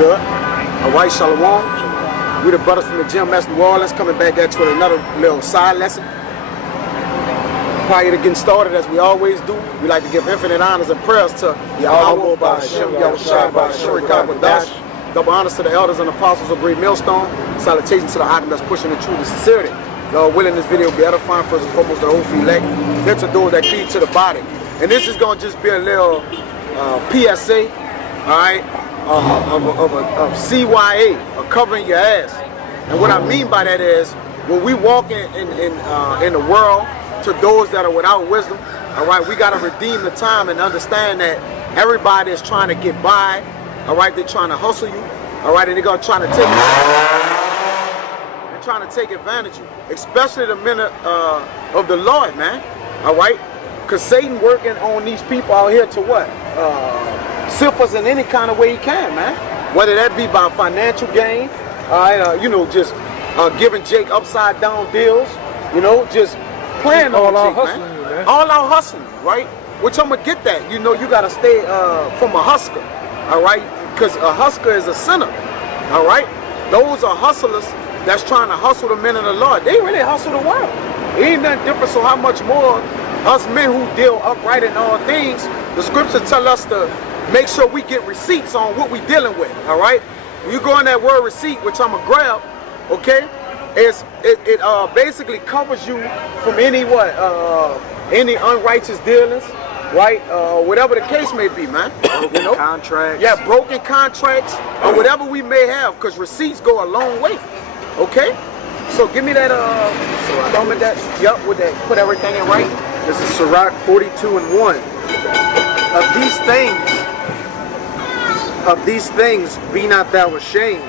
Good. All right, Shalom. We the brothers from the Gym Master New Orleans coming back at you with another little side lesson. Prior to getting started, as we always do, we like to give infinite honors and prayers to Yahweh Ba'Shem, Yahushua Ba'Shuri Kabadash. Double honors to the elders and apostles of Great Millstone. Salutations to the item that's pushing the truth and sincerity. Lord willing, this video will be edifying first and foremost the whole elect. Then to those that cleave to the body. And this is going to just be a little PSA, all right, of CYA, of covering your ass. And what I mean by that is, when we walk in the world, to those that are without wisdom, all right, we got to redeem the time and understand that everybody is trying to get by, all right, they're trying to hustle you, all right, and they're going to try to take advantage of you, especially the men of the Lord, man, all right, because Satan working on these people out here to what? Sift us in any kind of way he can, man, whether that be by financial gain, all right, you know, just giving Jake upside down deals, you know, just playing all out hustling, man. All out hustling, right? Which I'm gonna get that. You know, you gotta stay from a hustler, all right? Because a hustler is a sinner, all right? Those are hustlers that's trying to hustle the men of the Lord. They really hustle the world. It ain't nothing different. So how much more us men who deal upright in all things? The scriptures tell us to make sure we get receipts on what we dealing with, all right? When you go in that word receipt, which I'm gonna grab, okay? It basically covers you from any unrighteous dealings, right? Whatever the case may be, man. Broken contracts. Yeah, broken contracts or whatever we may have, because receipts go a long way. Okay? So give me that with that. Yup, with that. Put everything in right. This is Sirach 42:1. Of these things be not thou ashamed,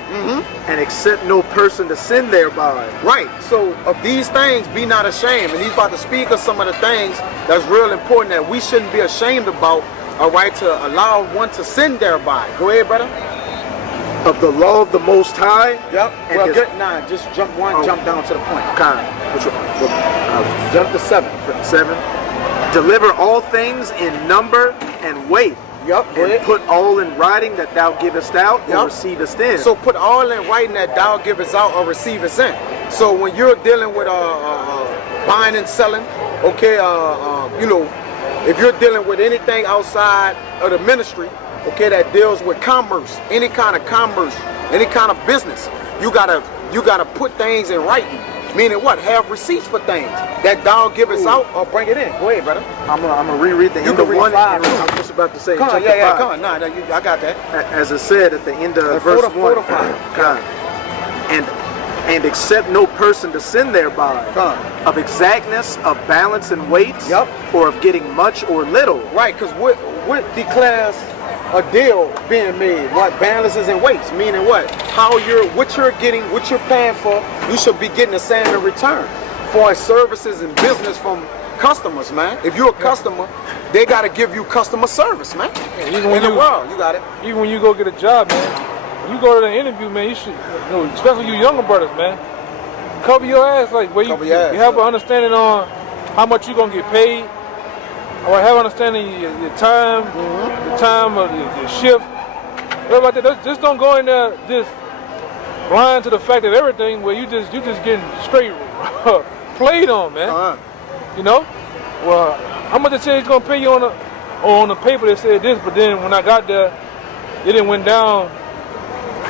and accept no person to sin thereby. Right. So of these things be not ashamed. And he's about to speak of some of the things that's real important that we shouldn't be ashamed about, all right, to allow one to sin thereby. Go ahead, brother. Of the law of the Most High. Yep. Well, good. Nah, just jump jump down to the point. Which one? Jump to 7. 7. Deliver all things in number and weight. Yup, and put all in writing that thou givest out or receivest in. So put all in writing that thou givest out or receivest in. So when you're dealing with buying and selling, okay, you know, if you're dealing with anything outside of the ministry, okay, that deals with commerce, any kind of commerce, any kind of business, you gotta put things in writing. Meaning what? Have receipts for things that thou givest out or bring it in. Go ahead, brother. I'm gonna reread the end of 1. I'm just about to say. Come on, yeah, come on. Nah, I got that. As it said at the end of verse 1. 4 to 5. And accept no person to sin thereby. Of exactness, of balance and weights, or of getting much or little. Right, because what declares a deal being made? What balances and weights? Meaning what? What you're getting, what you're paying for, you should be getting the same in return for services and business from customers, man. If you're a customer, they got to give you customer service, man. Even when the world, you got it. Even when you go get a job, man, when you go to the interview, man, you should, you know, especially you younger brothers, man, cover your ass, like where you have an understanding on how much you're gonna get paid. Or have understanding your time, the time of your shift. About that. Just don't go in there just blind to the fact of everything where you just getting straight played on, man. You know? Well, how much they say he's gonna pay you on the paper that said this, but then when I got there, it didn't went down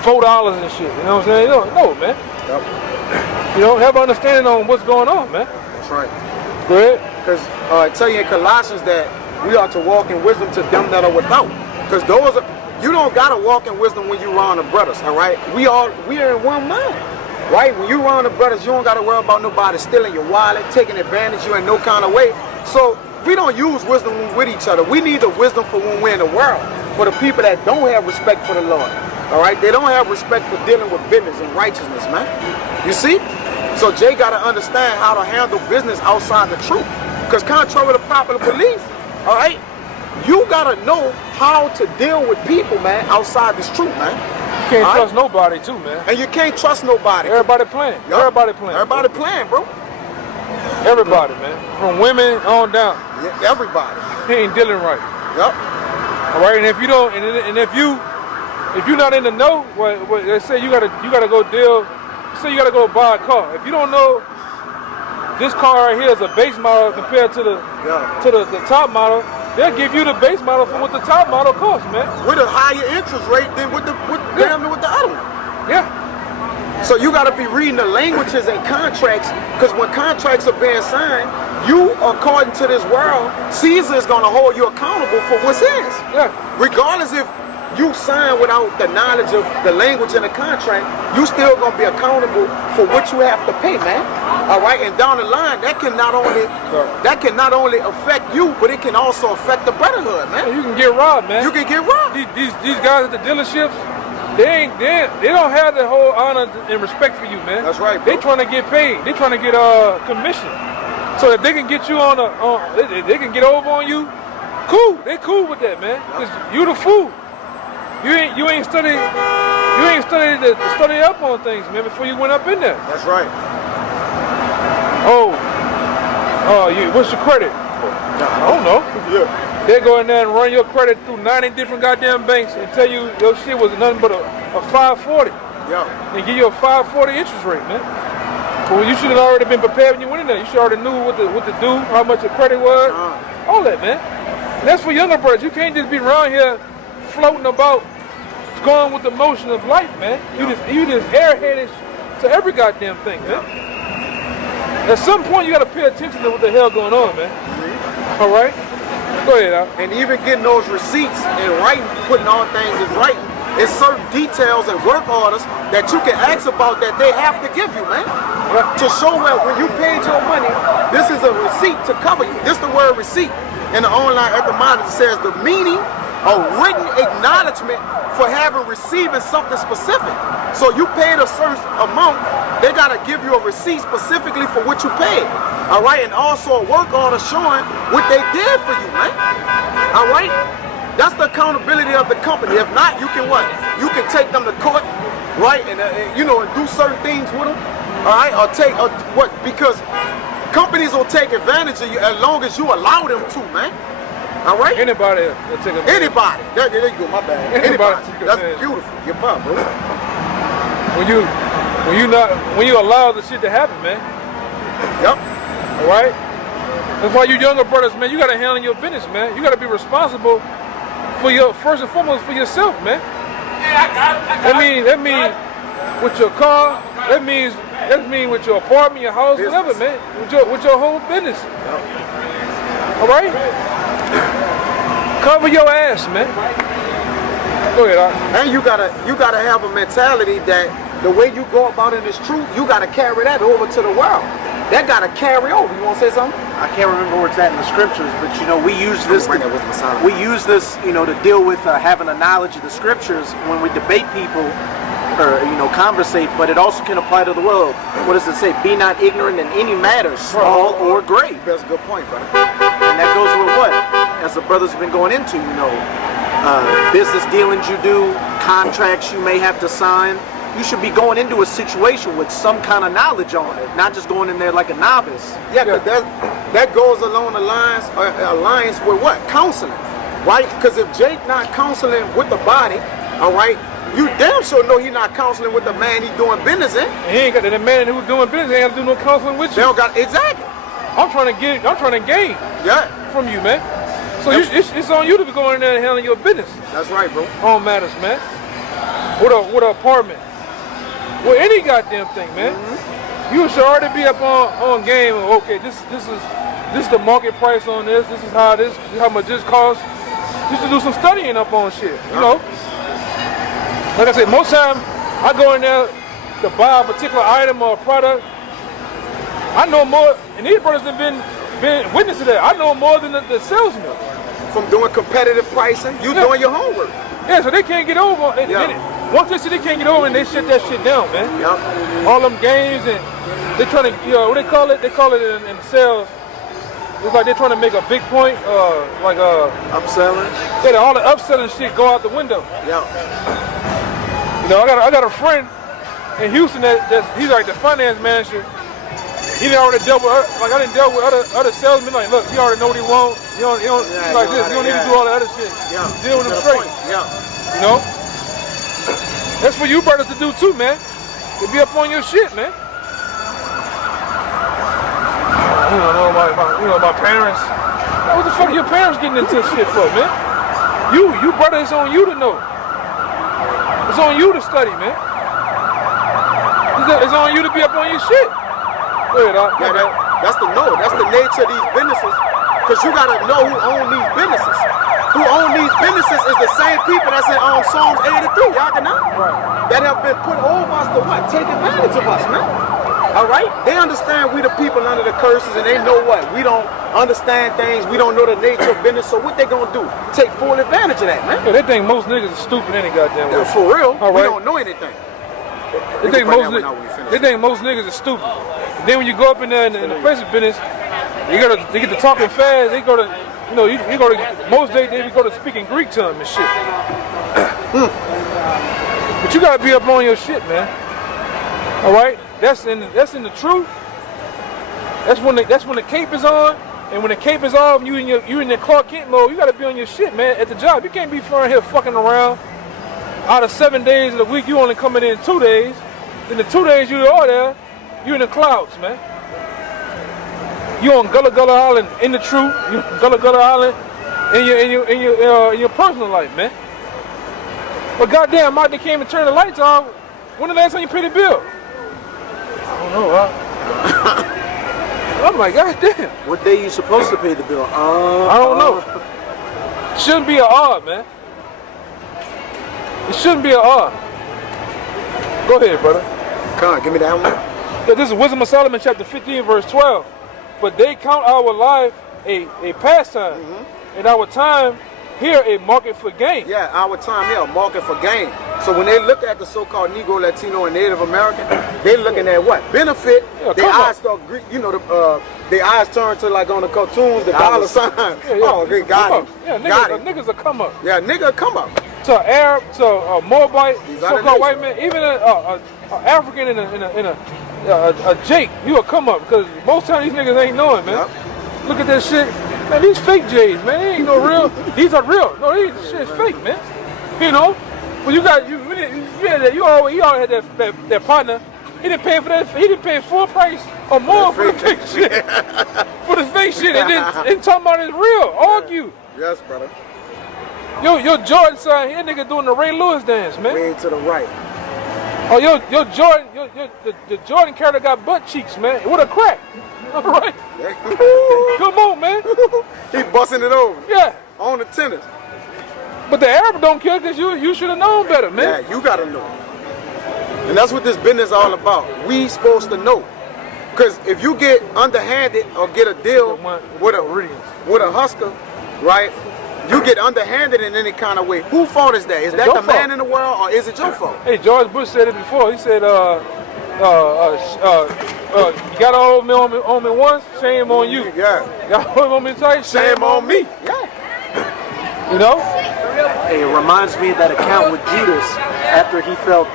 $4 and shit. You know what I'm saying? No, man. Yep. You know, have an understanding on what's going on, man. That's right. Go ahead. Because I tell you in Colossians that we are to walk in wisdom to them that are without. Because you don't gotta walk in wisdom when you around the brothers, all right? We are in one mind, right? When you around the brothers, you don't gotta worry about nobody stealing your wallet, taking advantage of you in no kind of way. So we don't use wisdom when we're with each other. We need the wisdom for when we're in the world. For the people that don't have respect for the Lord, all right? They don't have respect for dealing with business and righteousness, man. You see? So Jay gotta understand how to handle business outside the truth. Because contrary to popular belief, all right, you gotta know how to deal with people, man, outside this truth, man. You can't trust nobody, too, man. And you can't trust nobody. Everybody playing. Yep. Everybody playing. Everybody playing, bro. Everybody, man. From women on down. Yeah, everybody. He ain't dealing right. Yep. All right, and if you don't, and if you if you're not in the know, what they say you gotta go deal. Say you gotta go buy a car. If you don't know this car right here is a base model compared to the top model, they'll give you the base model for what the top model costs, man. With a higher interest rate than with the other one. Yeah. So you got to be reading the languages and contracts, because when contracts are being signed, you, according to this world, Caesar is going to hold you accountable for what's his. Yeah. Regardless if you sign without the knowledge of the language in the contract, you still going to be accountable for what you have to pay, man. All right, and down the line, that can not only affect you, but it can also affect the brotherhood, man. You can get robbed, man. You can get robbed. These guys at the dealerships, they don't have the whole honor and respect for you, man. That's right, bro. They trying to get paid. They trying to get commission. So if they can get you they can get over on you, cool. They cool with that, man. Cause you the fool. You ain't studied to study up on things, man, before you went up in there. That's right. What's your credit? I don't know. Yeah. They go in there and run your credit through 90 different goddamn banks and tell you your shit was nothing but a 540. Yeah. And give you a 540 interest rate, man. Well, you should have already been prepared when you went in there. You should already knew what to do, how much your credit was, all that, man. And that's for younger brothers. You can't just be around here floating about, going with the motion of life, man. You just airheaded to every goddamn thing, man. At some point, you got to pay attention to what the hell going on, man. All right? Go ahead, Al. And even getting those receipts and writing, putting all things in writing, it's certain details and work orders that you can ask about that they have to give you, man. Right. To show that when you paid your money, this is a receipt to cover you. This is the word receipt. In the online etymology, it says the meaning of written acknowledgement for having receiving something specific. So you paid a certain amount, they gotta give you a receipt specifically for what you paid. All right, and also a work order showing what they did for you, man. All right, that's the accountability of the company. If not, you can what? You can take them to court, right, and and do certain things with them. All right, or what? Because companies will take advantage of you as long as you allow them to, man. All right. Anybody will take advantage. Anybody. There you go. My bad. Anybody. That's beautiful. Your pop, bro. When you allow the shit to happen, man. Yep. All right. That's why you younger brothers, man. You gotta handle your business, man. You gotta be responsible for first and foremost for yourself, man. That means with your car. That means with your apartment, your house, business. Whatever, man. With your whole business. Yep. All right. Cover your ass, man. Go ahead, Art. And you gotta have a mentality that the way you go about in this truth, you gotta carry that over to the world. That gotta carry over. You wanna say something? I can't remember where it's at in the scriptures, but we use this. To deal with having a knowledge of the scriptures when we debate people or conversate. But it also can apply to the world. What does it say? Be not ignorant in any matter, small or great. That's a good point, brother. And that goes with what? As the brothers have been going into, business dealings you do, contracts you may have to sign. You should be going into a situation with some kind of knowledge on it, not just going in there like a novice. Yeah, because that goes along the lines, alliance with what? Counseling, right? Because if Jake not counseling with the body, all right, you damn sure know he's not counseling with the man he's doing business in. He ain't got the man who's doing business ain't got to do no counseling with you. They don't got exactly. I'm trying to gain from you, man. So it's on you to be going in there and handling your business. That's right, bro. On matters, man. With an apartment. With any goddamn thing, man. Mm-hmm. You should already be up on game. Okay, this is the market price on this. This is how much this costs. You should do some studying up on shit. Like I said, most time I go in there to buy a particular item or a product. I know more, and these brothers have been witness to that. I know more than the salesman. From doing competitive pricing, doing your homework. Yeah, so they can't get over. Once they see they can't get over, and they shut that shit down, man. Yep. All them games, and they're trying to, what they call it? They call it in sales. It's like they're trying to make a big point, upselling. Yeah, all the upselling shit go out the window. Yeah. I got a friend in Houston he's like the finance manager. He done already dealt with, I didn't deal with other salesmen. Like, look, he already know what he wants. You don't need to do all that other shit. Yeah. Deal with him straight. Yeah. That's for you brothers to do too, man. To be up on your shit, man. My parents. What the fuck are your parents getting into this shit for, man? You brother, it's on you to know. It's on you to study, man. It's on you to be up on your shit. Go ahead, that's the nature of these businesses. Because you gotta know who own these businesses. Who own these businesses is the same people that's in Psalms 83. Y'all can know? Right. That have been put over us to what? Take advantage of us, man. All right? They understand we the people under the curses, and they know what? We don't understand things. We don't know the nature of business. So what they gonna do? Take full advantage of that, man. Yeah, they think most niggas are stupid any goddamn way. For real. All We right. don't know anything. They think most niggas are stupid. And then when you go up in there in the place of business, they get to talking fast. They go to, you go to most days they go to speaking Greek to them and shit. But you gotta be up on your shit, man. All right, that's in the truth. That's when the cape is on, and when the cape is off, you in your Clark Kent mode. You gotta be on your shit, man. At the job, you can't be flying here fucking around. Out of 7 days of the week, you only coming in 2 days. Then the 2 days you are there, you in the clouds, man. You on Gullah Gullah Island in the truth. You on Gullah Gullah Island in your personal life, man. But goddamn, Mike, they came and turned the lights off. When the last time you paid the bill? I don't know. I'm like, goddamn. What day you supposed to pay the bill? I don't know. Shouldn't be an odd, man. It shouldn't be an odd. Go ahead, brother. Come on, give me that one. Yeah, this is Wisdom of Solomon, chapter 15, verse 12. But they count our life a pastime, and our time here a market for gain. Yeah, our time here, a market for gain. So when they look at the so-called Negro, Latino, and Native American, they're looking at what? Benefit. Yeah, their eyes start, their eyes turn to like on the cartoons, the dollar sign. Yeah, oh, they got it. Yeah, niggas will come up. Yeah, nigga, come up. To an Arab, to a Moabite, so-called white man, nations. even an African in a Jake, you will come up because most times these niggas ain't knowing, man. Yep. Look at that shit. Man, these fake J's, man, they ain't no real. These are real. No, these shit's fake, man. But you always had that partner. He didn't pay for that. He didn't pay full price or more for the fake shit. For the fake shit, and then talking about it's real. Argue. Yes, brother. Your Jordan son, that nigga doing the Ray Lewis dance, man. Way to the right. Oh, your Jordan, the Jordan character got butt cheeks, man. What a crack. All right. Come on, man. He busting it over. Yeah. On the tennis. But the Arab don't care because you should have known better, man. Yeah, you gotta know. And that's what this business is all about. We supposed to know. Because if you get underhanded or get a deal with a hustler, right? You get underhanded in any kind of way. Whose fault is that? Is that the man in the world or is it your fault? Hey, George Bush said it before. He said, you got all of me on me once, shame on you. Yeah. Got all of me on me twice, shame on me. Yeah. Hey, it reminds me of that account with Judas after he felt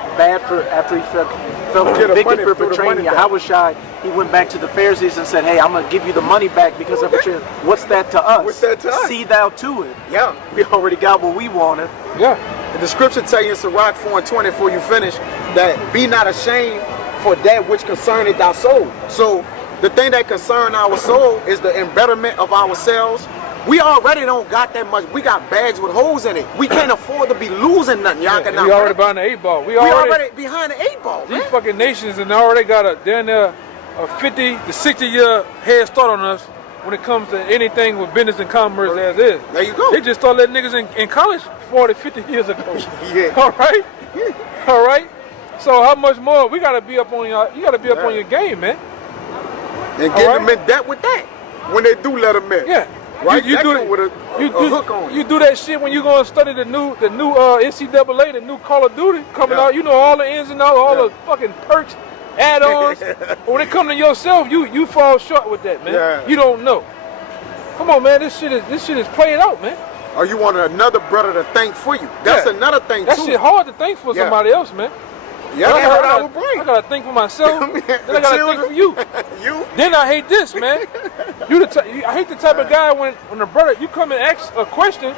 convicted for betraying Yahushua. He went back to the Pharisees and said, hey, I'm going to give you the money back because of betrayal. What's that to us? What's that to us? See thou to it. Yeah. We already got what we wanted. Yeah. And the scripture tell you in Sirach 4:20 before you finish that be not ashamed for that which concerneth thy soul. So the thing that concern our soul is the embetterment of ourselves. We already don't got that much. We got bags with holes in it. We can't afford to be losing nothing. Y'all can We already behind the 8 ball. We already behind the 8 ball, man. These fucking nations and already got a 50 to 60 year head start on us when it comes to anything with business and commerce as is. There you go. They just started letting niggas in college 40, 50 years ago. Yeah. All right? All right? So how much more? We gotta be up on you gotta be up on your game, man. And get them in debt with that when they do let them in. Yeah. Right? You do with a hook on you do that shit when you gonna study the new NCAA, the new Call of Duty coming out. You know all the ins and outs, all the fucking perks, add-ons. But when it comes to yourself, you fall short with that, man. Yeah. You don't know. Come on, man. This shit is playing out, man. Or you want another brother to thank for you. That's another thing that too. That shit hard to thank for somebody else, man. Yeah, I I gotta think for myself. Then I gotta think for you. You? Then I hate this, man. I hate the type of guy when the brother you come and ask a question,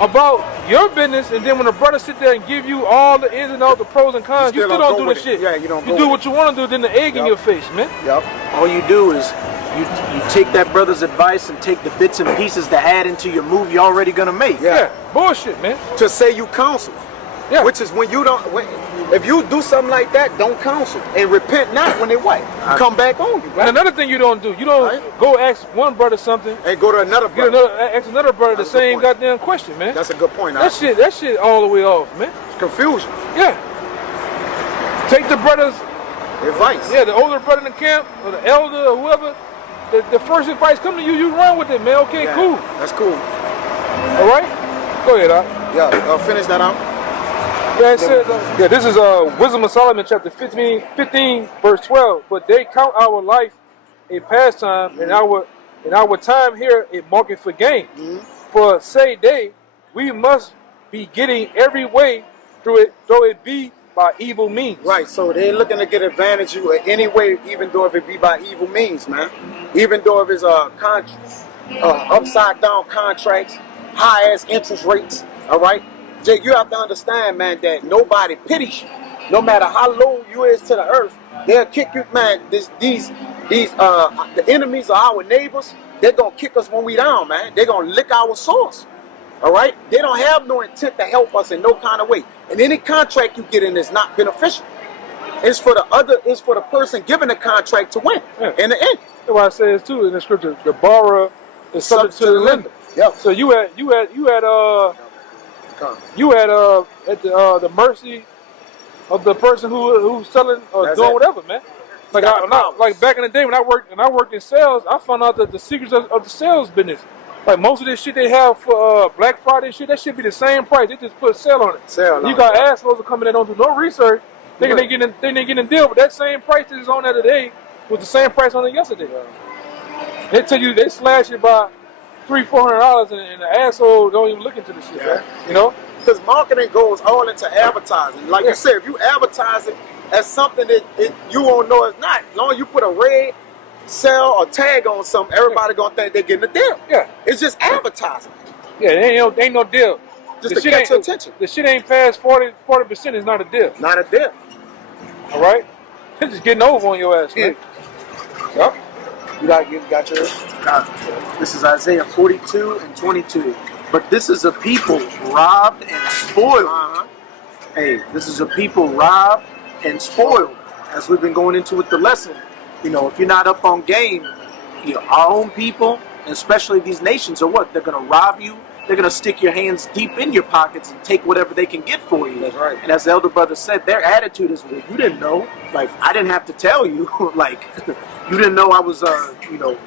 about your business, and then when the brother sit there and give you all the ins and outs, the pros and cons, you still don't do the shit. Yeah, you don't. You do what you want to do, then the egg in your face, man. Yep. All you do is you take that brother's advice and take the bits and pieces to add into your move you're already gonna make. Yeah, bullshit, man. To say you counsel. Yeah. Which is when you don't, if you do something like that, don't counsel. And repent not when they white. Come back on you. Right? And another thing you don't do, you don't go ask one brother something and go to another brother. Ask another brother the same goddamn question, man. That's a good point. That shit all the way off, man. Confusion. Yeah. Take the brother's advice. Yeah, the older brother in the camp, or the elder, or whoever, the first advice come to you, you run with it, man. Okay, cool. That's cool. All right? Go ahead, Yeah, finish that out. Yeah, it says, this is Wisdom of Solomon, chapter 15, verse 12. But they count our life a pastime, and our time here a market for gain. For say they, we must be getting every way through it, though it be by evil means. Right, so they're looking to get advantage of you in any way, even though if it be by evil means, man. Even though if it's upside down contracts, high ass interest rates, all right? Jake, you have to understand, man, that nobody pities you. No matter how low you is to the earth, they'll kick you, man. The enemies of our neighbors, they're gonna kick us when we down, man. They're gonna lick our sores. All right? They don't have no intent to help us in no kind of way. And any contract you get in is not beneficial. It's for the person giving the contract to win. In the end. That's why it says too in the scripture, the borrower is subject to the lender. Yep. So you had at the mercy of the person who's selling or doing whatever, man. Like like back in the day when I worked in sales, I found out that the secrets of the sales business. Like most of this shit they have for Black Friday shit, that should be the same price. They just put a sale on it. You got assholes that come in and don't do no research. They getting a deal, but that same price that is on there today was the same price on it yesterday. They tell you they slash it by $300-400, and the asshole don't even look into the shit, right? You know? Because marketing goes all into advertising. Like you said, if you advertise it as something that you won't know it's not. As long as you put a red sell or tag on something, everybody gonna think they're getting a deal. Yeah. It's just advertising. Yeah, ain't no deal. Just to catch your attention. The shit ain't past 40% is not a deal. Not a deal. All right? It's just getting over on your ass, man. Yep. You got yours? This is Isaiah 42:22. But this is a people robbed and spoiled. Hey, this is a people robbed and spoiled. As we've been going into with the lesson, you know, if you're not up on game, you know, our own people, and especially these nations, are what? They're going to rob you. They're going to stick your hands deep in your pockets and take whatever they can get for you. That's right. And as the elder brother said, their attitude is, well, you didn't know. Like, I didn't have to tell you. Like, you didn't know I was,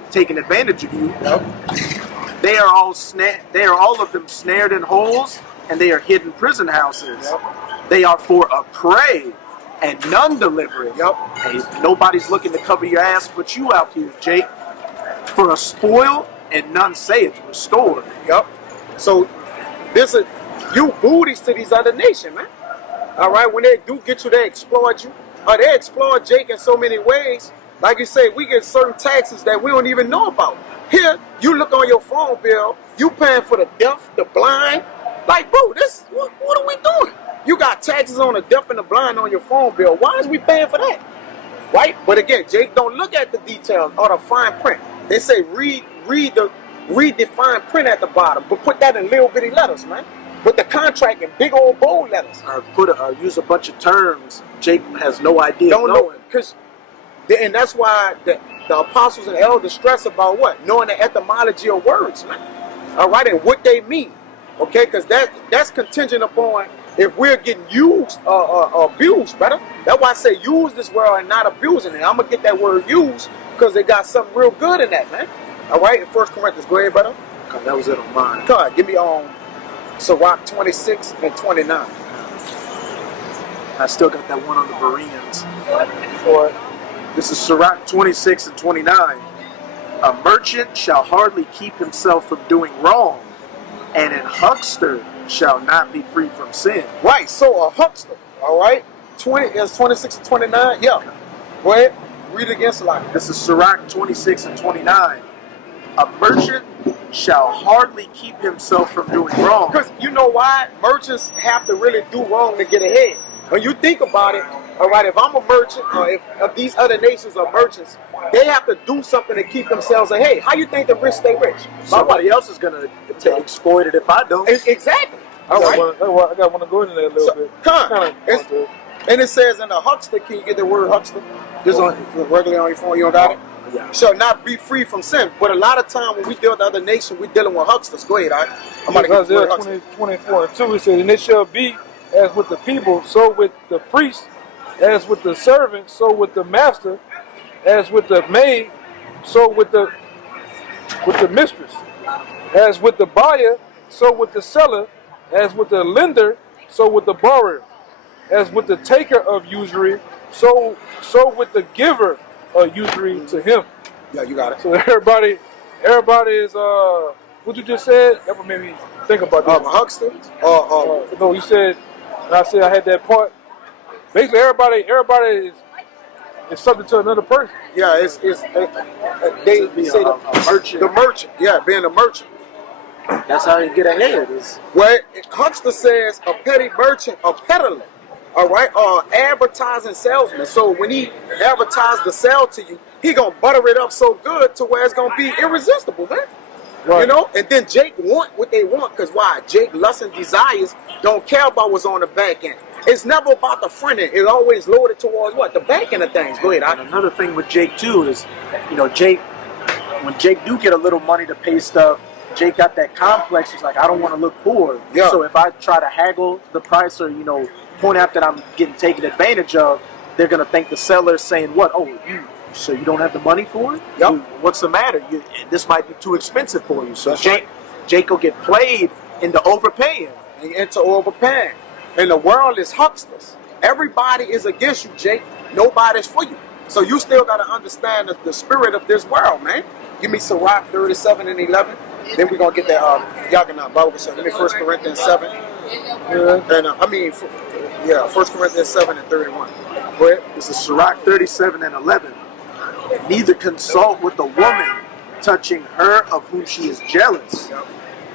taking advantage of you. Yep. They are all of them snared in holes, and they are hidden prison houses. Yep. They are for a prey, and none deliver it. Yep. Hey, nobody's looking to cover your ass but you out here, Jake. For a spoil, and none say it restored. Yep. So you booties to these other nations, man. All right, when they do get you, they exploit you. Or they exploit Jake in so many ways. Like you say, we get certain taxes that we don't even know about. Here, you look on your phone bill, you paying for the deaf, the blind. Like, bro, what are we doing? You got taxes on the deaf and the blind on your phone bill. Why is we paying for that? Right? But again, Jake, don't look at the details or the fine print. They say read the fine print at the bottom, but put that in little bitty letters, man. Put the contract in big old bold letters. Or use a bunch of terms Jake has no idea. Don't know it, and that's why the apostles and elders stress about what? Knowing the etymology of words, man. All right, and what they mean. Okay, because that's contingent upon if we're getting used or abused, brother. That's why I say use this word and not abusing it. I'm going to get that word used because they got something real good in that, man. All right, in 1 Corinthians. Go ahead, brother. That was it on mine. God, give me Sirach 26 and 29. I still got that one on the Bereans. What? This is Sirach 26 and 29. A merchant shall hardly keep himself from doing wrong, and an huckster shall not be free from sin. Right, so a huckster, all right? 26 and 29, yeah. Go ahead, read it again, Salaki. This is Sirach 26 and 29. A merchant shall hardly keep himself from doing wrong. Because you know why? Merchants have to really do wrong to get ahead. When you think about it, all right, if I'm a merchant or if these other nations are merchants, they have to do something to keep themselves ahead. How you think the rich stay rich? Somebody else is going to exploit it if I don't. Exactly. All right. I got want to go into that a little bit. And it says in the huckster, can you get the word huckster? Just on regularly on your phone, you don't got it? Yeah. Shall not be free from sin. But a lot of time when we deal with other nations, we're dealing with hucksters. Go ahead, all right? I'm about to get the word huckster. 24 and 2, it says, and it shall be as with the people, so with the priest, as with the servant, so with the master, as with the maid, so with the mistress, as with the buyer, so with the seller, as with the lender, so with the borrower, as with the taker of usury, so with the giver of usury to him. Yeah, you got it. So everybody is what you just said. That would make me think about that. A huckster? No, you said, and I said I had that part. Basically, everybody is subject to another person. Yeah, they say a merchant. The merchant, yeah, being a merchant. That's how you get ahead. Well, huckster says a petty merchant, a peddler, all right, or advertising salesman. So when he advertises the sale to you, he gonna butter it up so good to where it's gonna be irresistible, man. Right. You know, and then Jake want what they want, because why? Jake lust and desires don't care about what's on the back end. It's never about the front end. It's always loaded towards what? The back end of things. Go ahead. And another thing with Jake too is, Jake, when Jake do get a little money to pay stuff, Jake got that complex. He's like, I don't want to look poor. Yeah. So if I try to haggle the price or, point out that I'm getting taken advantage of, they're going to think the seller's saying, what? Oh, so you don't have the money for it? Yep. What's the matter? This might be too expensive for you. So Jake will get played into overpaying. Into overpaying. And the world is hucksters. Everybody is against you, Jake. Nobody's for you. So you still got to understand the spirit of this world, man. Give me Sirach 37 and 11. Then we're going to get that Yaganah Bible. Give me 1 Corinthians 7. And 1 Corinthians 7 and 31. Go ahead. This is Sirach 37 and 11. Neither consult with the woman touching her of whom she is jealous,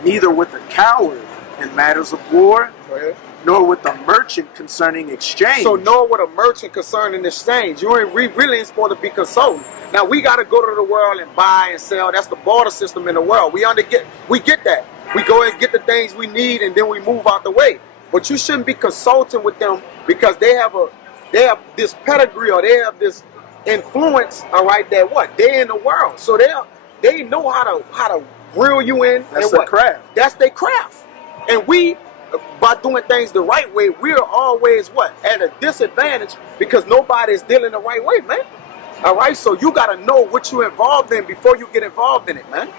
neither with a coward in matters of war, nor with a merchant concerning exchange. So nor with a merchant concerning exchange. We really ain't supposed to be consulting. Now we got to go to the world and buy and sell. That's the barter system in the world. We get that. We go and get the things we need and then we move out the way. But you shouldn't be consulting with them because they have this pedigree or they have this influence. All right, that what they in the world, so they know how to reel you in. That's their craft. That's their craft, and we. By doing things the right way, we're always at a disadvantage because nobody is dealing the right way, man. All right, so you got to know what you're involved in before you get involved in it, man.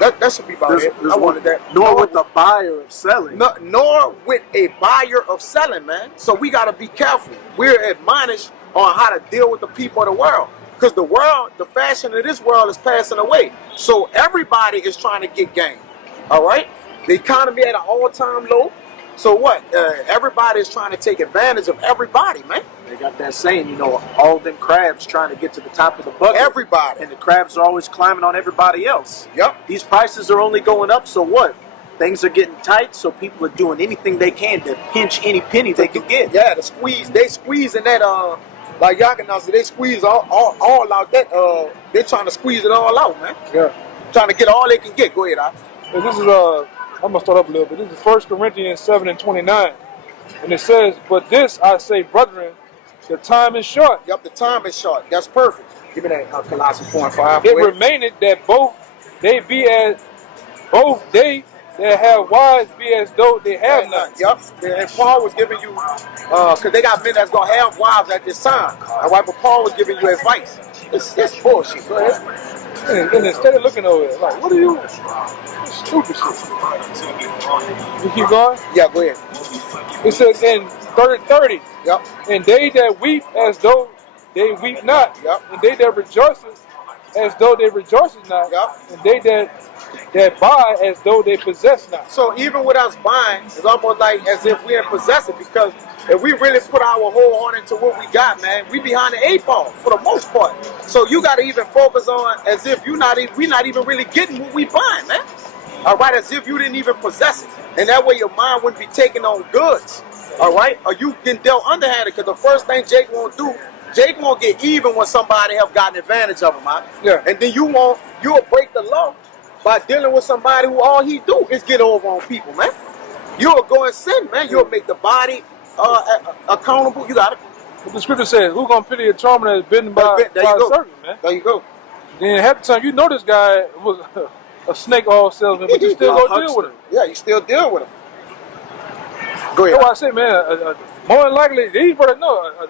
That should be about it. I wanted that. Nor with the buyer of selling. Nor with a buyer of selling, man. So we got to be careful. We're admonished on how to deal with the people of the world. Because the fashion of this world is passing away. So everybody is trying to get gain. All right? The economy at an all-time low. So what? Everybody is trying to take advantage of everybody, man. They got that saying, all them crabs trying to get to the top of the bucket. Everybody. And the crabs are always climbing on everybody else. Yep. These prices are only going up, so what? Things are getting tight, so people are doing anything they can to pinch any penny they can get. Yeah, they squeeze in that, like Yaganah said, they squeeze all out that, they're trying to squeeze it all out, man. Yeah. Trying to get all they can get. Go ahead, Al. So this is, I'm going to start up a little bit. This is 1 Corinthians 7 and 29. And it says, but this I say, brethren, the time is short. Yep, the time is short. That's perfect. Give me that Colossians 4 and 5. It remaineth that both they that have wives be as though they have none. Yep. And Paul was giving you, because they got men that's going to have wives at this time. All right, but Paul was giving you advice. It's bullshit. Go ahead. And instead of looking over it, like, what are you? Stupid shit. You keep going? Yeah, go ahead. It says in 30. Yep. And they that weep as though they weep not. Yep. And they that rejoice as though they rejoice not. Yep. And they that buy as though they possess not. So even with us buying, it's almost like as if we ain't possess it, because if we really put our whole heart into what we got, man, we behind the 8 ball for the most part. So you got to even focus on as if we not even really getting what we buying, man. All right, as if you didn't even possess it. And that way your mind wouldn't be taking on goods. All right, or you can deal underhanded, because the first thing Jake won't do, Jake won't get even when somebody have gotten advantage of him, man. Yeah. And then you'll break the law by dealing with somebody who all he do is get over on people, man. You'll go and sin, man. You'll make the body accountable. You got it. What the scripture says, who gonna pity a charmer that is bitten by a serpent, man? There you go. Then half the time, you know this guy was a snake oil salesman, but you still go deal with him. Yeah, you still deal with him. Go ahead. That's why I say, man, more than likely, these brothers know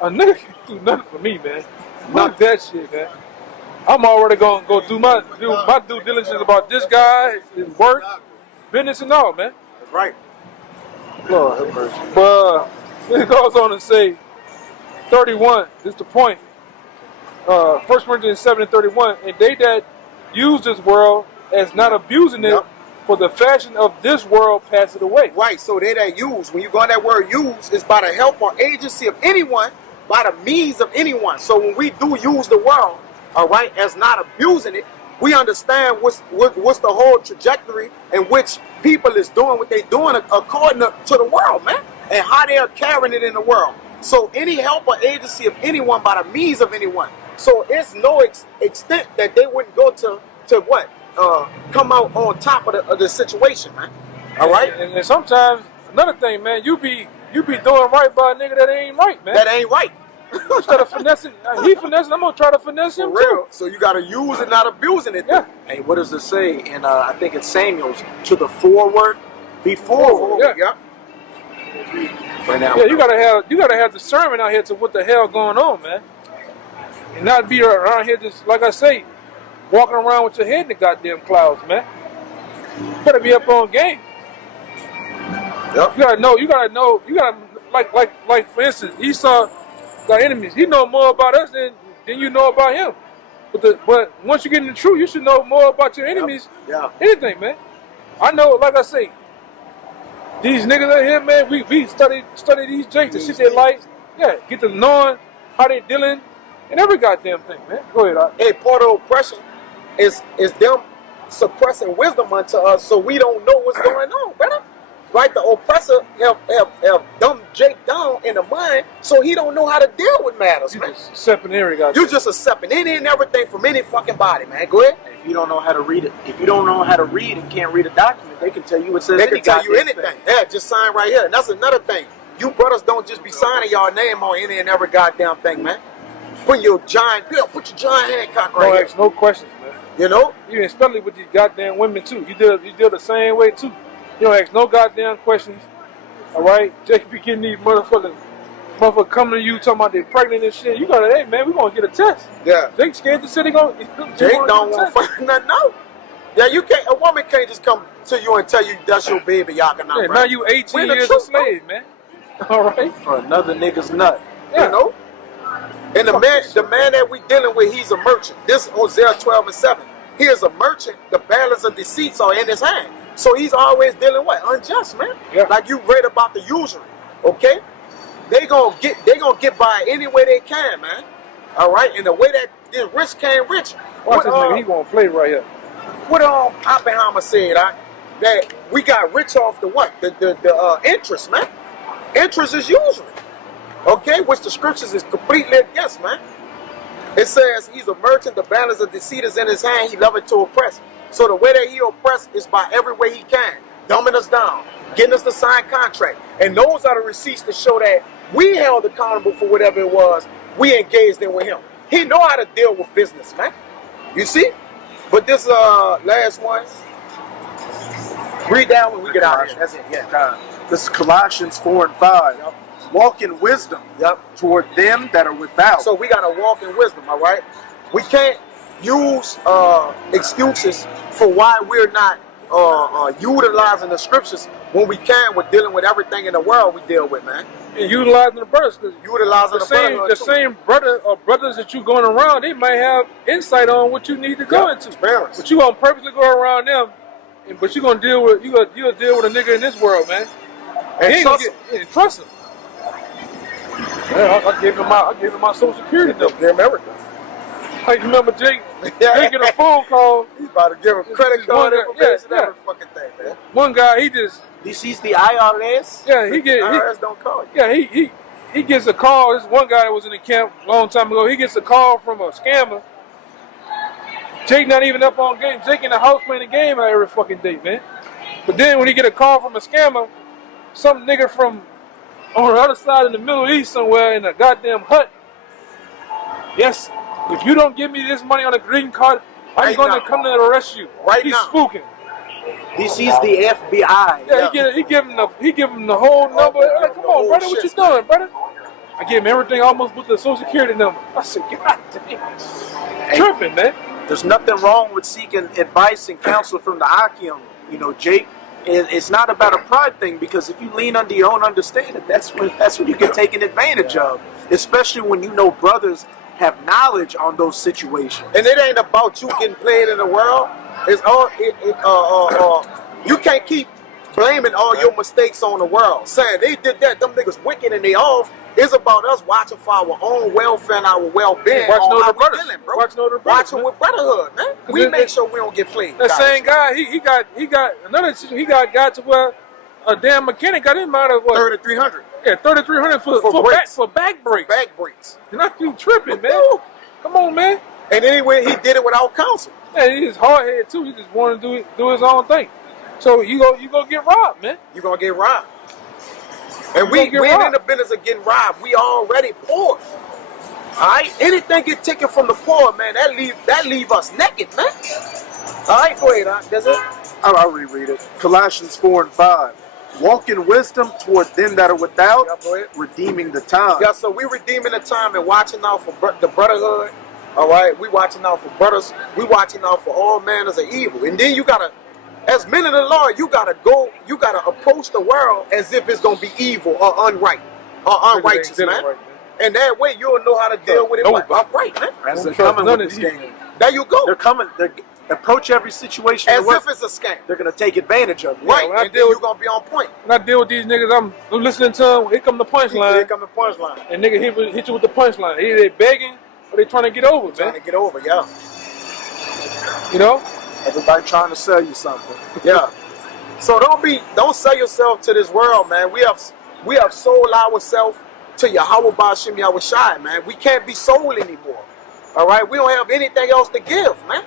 a nigga can do nothing for me, man. Not that shit, man. I'm already gonna go do my due diligence about this guy, his work, business, and all, man. That's right. Lord have mercy. But it goes on to say, 31 is the point. 1 Corinthians 7:31, and they that use this world as not abusing it, for the fashion of this world passeth away. Right, so they that use, when you go on that word use, it's by the help or agency of anyone, by the means of anyone. So when we do use the world, all right, as not abusing it, we understand what's the whole trajectory in which people is doing what they're doing according to the world, man, and how they are carrying it in the world. So any help or agency of anyone by the means of anyone. So it's no extent that they wouldn't go to what? Come out on top of the situation, man. All right? And sometimes, another thing, man, you be doing right by a nigga that ain't right, man. That ain't right. Instead of finessing, he finessing, I'm gonna try to finesse him For real. too. So you gotta use it, not abusing it. Yeah. Hey, what does it say? And I think it's Samuel's, to the forward, be forward. Yeah. Right now. Yeah, you gotta have discernment out here to what the hell going on, man. And not be around here just, like I say, walking around with your head in the goddamn clouds, man. You gotta be up on game. Yep. You gotta know, like for instance, Esau got enemies. He know more about us than you know about him. But once you get in the truth, you should know more about your enemies. Yeah. Anything, man. I know, like I say, these niggas out here, man, we study these jakes, the shit they like. Yeah, get to knowing how they dealing and every goddamn thing, man. Go ahead, Hey, part of oppression is them suppressing wisdom unto us, so we don't know what's going on, brother. Right? The oppressor have dumbed Jake down in the mind, so he don't know how to deal with matters, man. You just accepting any and everything from any fucking body, man. Go ahead. If you don't know how to read it, if you don't know how to read and can't read a document, they can tell you it says They can tell you anything. Yeah, just sign right here. And that's another thing. You brothers don't just be signing y'all name on any and every goddamn thing, man. Put your giant bill, put your giant Hancock right here. Ask no questions, man. You know? Even especially with these goddamn women too. You deal the same way too. You don't ask no goddamn questions. Alright? Jake be getting these motherfuckers coming to you talking about they pregnant and shit. You gotta, hey man, we gonna get a test. Yeah. Jake scared to say they gonna Jake don't want to find nothing out. Yeah, a woman can't just come to you and tell you that's your baby, y'all can Yeah, now you 18 years a slave, man. Alright? For another nigga's nut. Yeah. You know? And the man that we dealing with, he's a merchant. This Hosea 12:7. He is a merchant. The balance of deceits are in his hand. So he's always dealing what? Unjust, man. Yeah. Like you read about the usury. Okay? They gonna get by any way they can, man. All right? And the way that this rich came rich. Watch this nigga, he gonna play right here. What Oppenheimer said, that we got rich off the what? The interest, man. Interest is usury. Okay, which the scriptures is completely against, man. It says he's a merchant, the balance of deceit is in his hand, he loveth to oppress. So the way that he oppressed is by every way he can, dumbing us down, getting us to sign contract. And those are the receipts to show that we held accountable for whatever it was we engaged in with him. He know how to deal with business, man. You see? But this last one, read that when we get out of here. That's it, yeah. This is Colossians 4:5. Yep. Walk in wisdom toward them that are without. So we got to walk in wisdom, all right? We can't use excuses for why we're not utilizing the scriptures when we can. We're dealing with everything in the world we deal with, man. And utilizing the brothers. Utilizing the same brother or brothers that you going around, they might have insight on what you need to go into. Balance. But you gonna purposely go around them, but you gonna deal with you'll deal with a nigga in this world, man. And trust him. Yeah, I gave him my social security number. America. Like, remember Jake? Yeah. Jake get a phone call. He's about to give him credit card information, yeah. every fucking thing, man. One guy, he just, This is the IRS. yeah, he get, IRS don't call you. yeah, he gets a call. This one guy that was in the camp a long time ago. He gets a call from a scammer. Jake not even up on game. Jake in the house playing the game every fucking day, man. But then when he get a call from a scammer, some nigga from on the other side of the Middle East somewhere in a goddamn hut. Yes, if you don't give me this money on a green card, I'm Right going now. to come to arrest you. Right He's now. spooking. This is the FBI. Yeah, he give him the whole number. give Like, him come the on, whole brother, what shit, you doing, brother? I gave him everything almost with the Social Security number. I said, God damn, tripping, man. There's nothing wrong with seeking advice and counsel from the Akim. You know, Jake, it's not about a pride thing, because if you lean under your own understanding, that's when you get taken advantage of. Especially when you know brothers have knowledge on those situations. And it ain't about you getting played in the world. It's all you can't keep blaming all your mistakes on the world, saying they did that, them niggas wicked and they off. It's about us watching for our own welfare and our well-being. Watching on other how we brothers. feeling, bro. Watching other brothers, Watching man. with brotherhood, man. We it- make sure we don't get played. That guys. same guy, he got another. He got to where a damn mechanic got him out of what? 3,300 Yeah, 3,300 for back breaks. back breaks. You're not you tripping, man. Come on, man. And anyway, he did it without counsel. Yeah, he's hard headed too. He just wanted to do his own thing. So you go get robbed, man. You're gonna get robbed. And You we gonna get ain't in robbed. the business of getting robbed. We already poor. Alright? Anything get taken from the poor, man, that leave us naked, man. Alright, go ahead, does it? I'll reread it. Colossians 4:5. Walk in wisdom toward them that are without, Yeah, go ahead. redeeming the time. Yeah, so we redeeming the time and watching out for the brotherhood. All right, we watching out for brothers. We watching out for all manners of evil. And then you gotta, as men of the Lord, you gotta approach the world as if it's gonna be evil or unright or unrighteous, Ain't man. right, And that way you'll know how to deal with it. Nobody. Upright, man. As they're trust coming none with of this these. game. There you go. They're coming. They approach every situation As the if way it's a scam. they're going to take advantage of it. Right, when I and deal then with- you're gonna be on point. When I deal with these niggas, I'm listening to them. Here come the Here punchline, come the punchline. and nigga hit you with the punchline. Either they begging or they trying to get over, Trying man. to get over, yeah. You know? Everybody trying to sell you something. Yeah. So don't sell yourself to this world, man. We have sold ourselves to Yahweh Ba'ashim Yahushai, man. We can't be sold anymore. All right, we don't have anything else to give, man.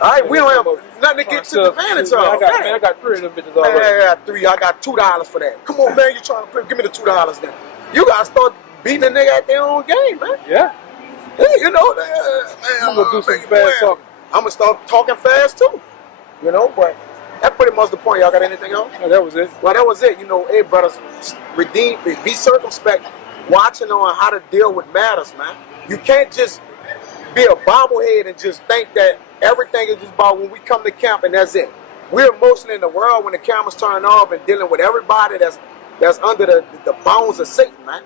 All right, we don't have nothing to get to the advantage of. I got 3 of them bitches Man, already. I got 3. I got $2 for that. Come on, man. You trying to give me the $2 now? You gotta start beating the nigga at their own game, man. Yeah. Hey, you know, man, I'm gonna do some make it fast well. talking. I'm gonna start talking fast too. You know, but that's pretty much the point. Y'all got anything else? Oh, that was it. Well, that was it. You know, hey, brothers, be circumspect, watching on how to deal with matters, man. You can't just be a bobblehead and just think that everything is just about when we come to camp and that's it. We're mostly in the world when the cameras turn off and dealing with everybody that's under the bounds of Satan, man.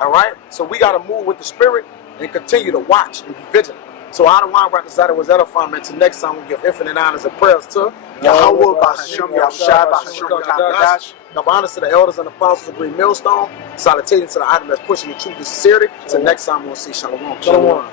All right? So we got to move with the spirit and continue to watch and be vigilant. So I don't want to that was edifying, man. Till next time, we give infinite honors and prayers to Yahweh Ba'asham Yahushai Ba'asham Kadash. Now, honors to the elders and apostles of Green Millstone. Salutating to the item that's pushing the truth and sincerity. Till next time, we'll see Shalom. Shalom.